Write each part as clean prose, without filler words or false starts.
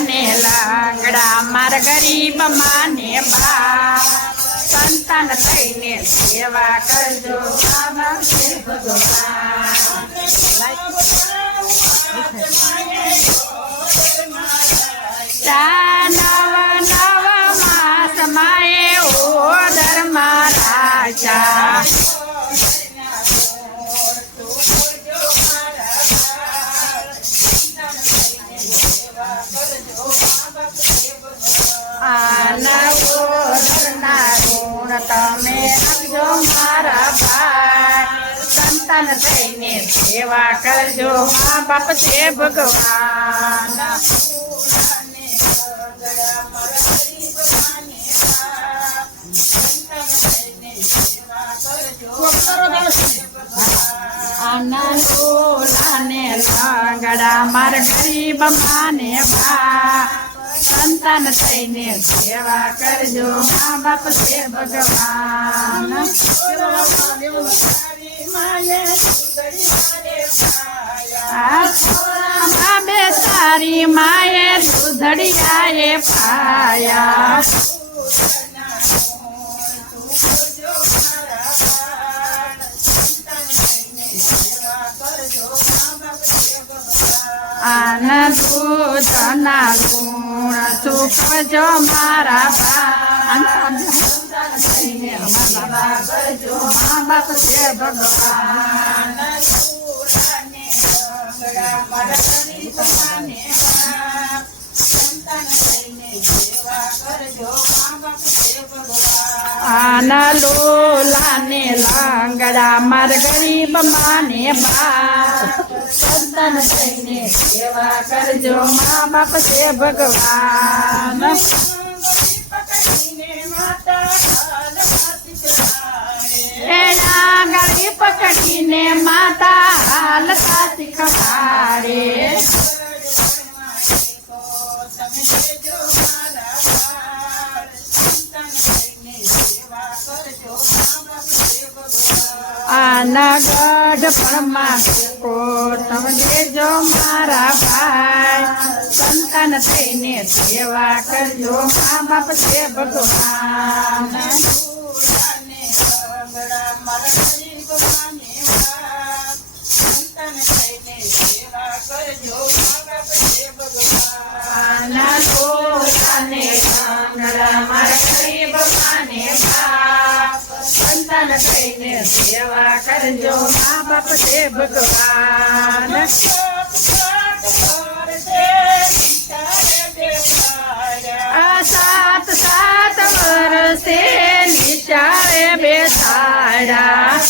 ને લંગડા માર ગરીબ માને બા સંતાન થઈને સેવા કરજો મા બાપ છે ભગવાન નવા નવા માસ માએ ઓદર મારા તમે રાખજો મારા ભાઈ સંતાન થઈને સેવા કરજો મા બાપ છે ભગવાન આનંદોલાને લંગડા માર ગરીબ માને બા સંતાન થઈને સેવા કરજો મા બાપ છે ભગવાન બે તારી માએ દૂધડિયાએ પાયા આના દૂધના ગુણ ચૂકવજો મારા મા બાપ છે ભગવાન આના લોલાને લંગડા માર ગરીબ માને બા સંતાન થઈને સેવા કરજો મા બાપ છે ભગવાન એના ગળી પકડીને માતા હાલતા શીખવાડે આના ગઢ પરમાં કોટમ દેજો મારા ભાઈ સંતાન થઈને સેવા કરજો મા બાપ છે ભગવાન આના લોલાને લંગડા મારા ગરીબ માને બા સંતાન થઈને સેવા કરજો મા બાપ છે ભગવાન સાત સાત વર્ષે નિશાળે બેસાડ્યા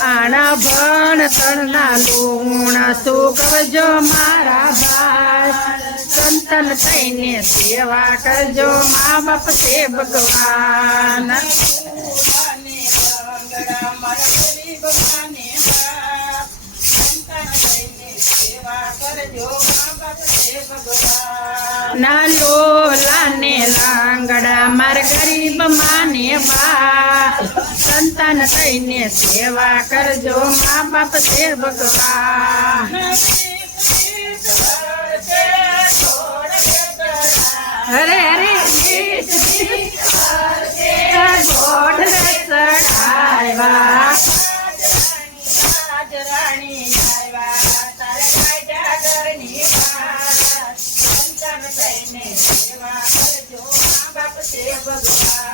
આના ભણતરના લુણા શું કરજો મારા ભાઈ સંતાન થઈને સેવા કરજો મા બાપ છે ભગવાન ના લોલાને લંગડા માર ગરીબ માને બા સંતાન થઈને સેવા કરજો મા બાપ છે ભગવાન હરે હરે ગોઠ ચડાવ્યા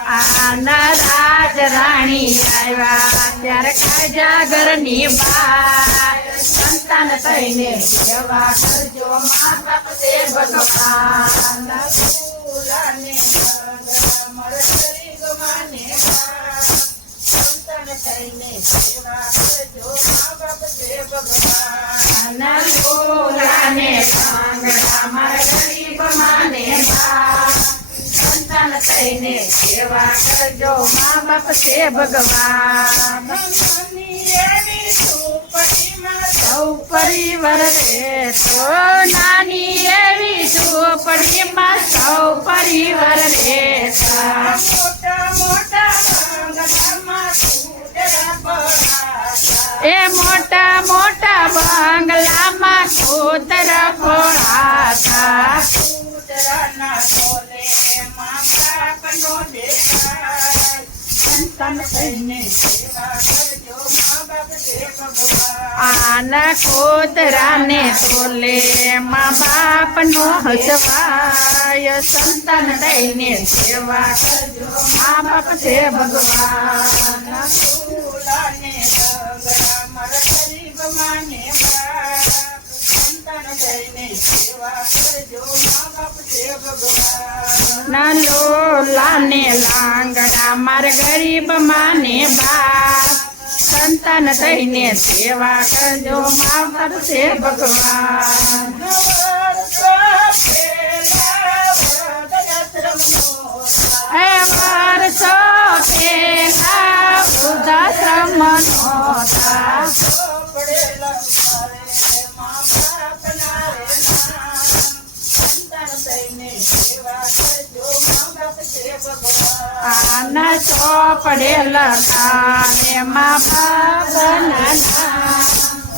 આના રાજ રાણી આવ્યા ત્યારે કાજા ઘરની બાર સંતાન થઈને સેવા કરજો મા બાપ છે ભગવાન આના લોલાને લંગડા માર ગરીબ માને બા સંતાન થઈને સેવા કરજો મા બાપ છે ભગવાન સૌ પરિવાર રહેતો નાની એવી ઝૂંપડીમાં સૌ પરિવાર રહેતા મોટા મોટા એ મોટા મોટા બંગલામાં કૂતર ફોડાતા કૂતરાના ટોલે માં બાપનો દેખાય સંતાન થઈને સેવા કરજો મા બાપ છે ભગવાન આના કૂતરાને તોલે માં બાપનો હસવાય સંતાન દઈને સેવા કરજો મા બાપ છે ભગવાન ફૂલાને ડગરા મારા ગરીબ માને બાપ સંતાન થઈને સેવા કરજો મા બાપ છે ભગવાન ના લોલાને લાંગડા માર ગરીબ માને બાપ સંતાન થઈને સેવા કરજો મા બાપ છે ભગવાન હે વર્ષો પેલા વૃદ્ધાશ્રમ નહોતા આના ચોપડેલા કાને મા બાપ નાના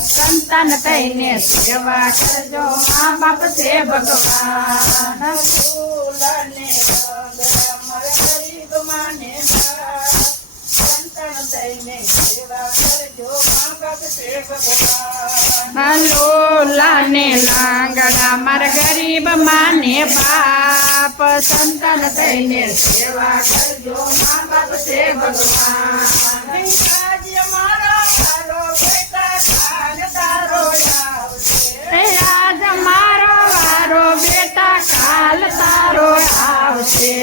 સંતાન થઈને સેવા કરજો મા બાપ છે ભગવાન ફૂલાને ડગરા મારા ગરીબ માને બાપ સંતાન થઈને સેવા કરજો મા બાપ છે ભગવાન લોલાને લાંગડા માર ગરીબ માને બાપ સંતાન થઈને સેવા કરજો મા બાપ છે ભગવાન રાજ્ય મારા તારો બેટા ખાન તારો આવશે હે આજ મારો વારો બેટા કાલ તારો આવશે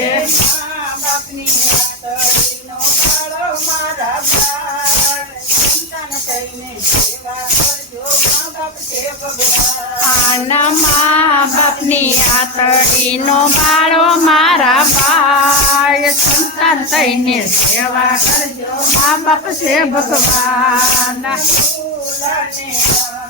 મા બાપની આતડીનો કાળો મારા બાળ સંતાન થઈને સેવા કરજો મા બાપ છે ભગવાન આના મા બાપની આતડીનો બાળો મારા બાળ સંતાન થઈને સેવા કરજો મા બાપ છે ભગવાન ફૂલાને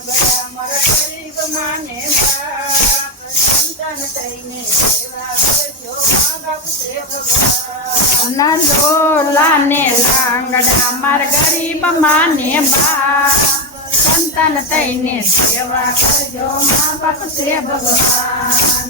ડગરા મારા ગરીબ માને બાપ સંતાન થઈને સેવા કરજો મા બાપ છે ભગવાન ના લોલાને લાંગડા માર ગરીબ માને બાપ સંતાન થઈને સેવા કરજો મા બાપ છે ભગવાન